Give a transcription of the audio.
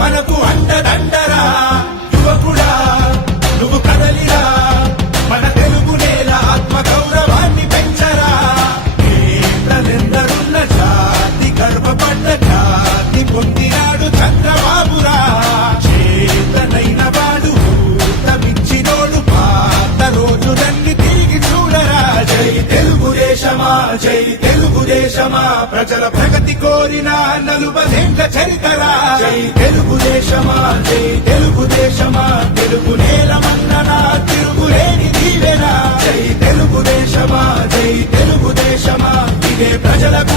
మనకు అండదండరా. యువకుడా నువ్వు కదలిరా. మన తెలుగు నేల ఆత్మ గౌరవాన్ని పెంచరా నేతలెందరున్న జాతి గర్వపడ్డ జాతి పొందినాడు చంద్రబాబురా. చేతనైన వాడు ఊతమిచ్చినోడు పాత రోజులన్నీ తిరిగి చూడరా. జై తెలుగుదేశమా జై తెలుగుదేశమా ప్రజల ప్రగతి కోరిన నలుబదేంట చరితరా. తెలుగుదేశమా? తెలుగు నేలమన్ననా తిరుగులేని దీవెనా. జై తెలుగుదేశమా? జై తెలుగుదేశమా? ఇదే ప్రజలకు